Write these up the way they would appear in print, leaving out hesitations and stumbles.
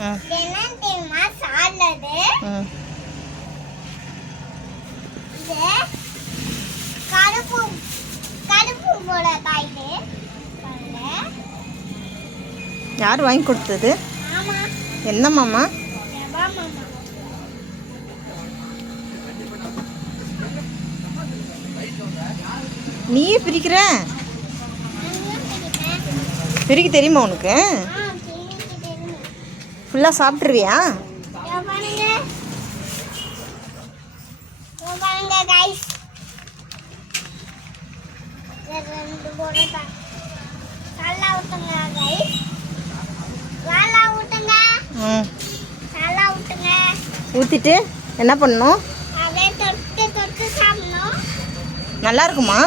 என்ன தெரியுமா சாலடு? இது கருப்பு கருப்பு போல காய்டு. யார் வாங்கி கொடுத்தது? ஆமா. என்ன மாமா? ஜவா மாமா. நீயே பிரிக்கிற? பிரிக்க தெரியுமா உனக்கு? ஃபுல்லாக சாப்பிட்ருவியா? ஊற்றிட்டு என்ன பண்ணணும்? நல்லா இருக்குமா?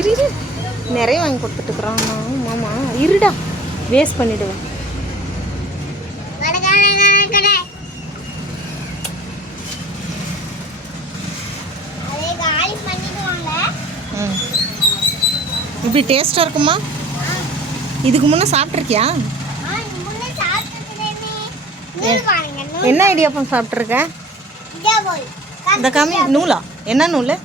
இரு நிறைய வாங்கி கொடுத்துட்டுக்குறான் மாமா. இருடா, வேஸ்ட் பண்ணிடுவேன். இப்படி டேஸ்ட்டாக இருக்குமா? இதுக்கு முன்னே சாப்பிட்ருக்கியா? என்ன இடியாப்பம் சாப்பிட்ருக்க? இந்த கம்மி நூலா? என்ன நூல்?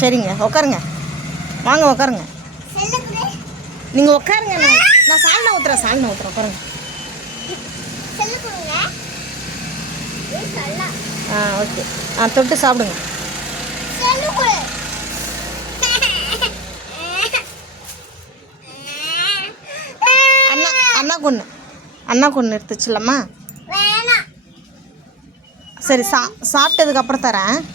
சரிங்க, உட்காருங்க. வாங்க உட்காருங்க. நீங்கள் உட்காருங்க. நான் சால்னா ஊற்றுறேன் உட்காருங்க. ஓகே. தொட்டு சாப்பிடுங்க. அண்ணா கொன்று எடுத்துச்சுலம்மா. சரி, சாப்பிட்டதுக்கு அப்புறம் தரேன்.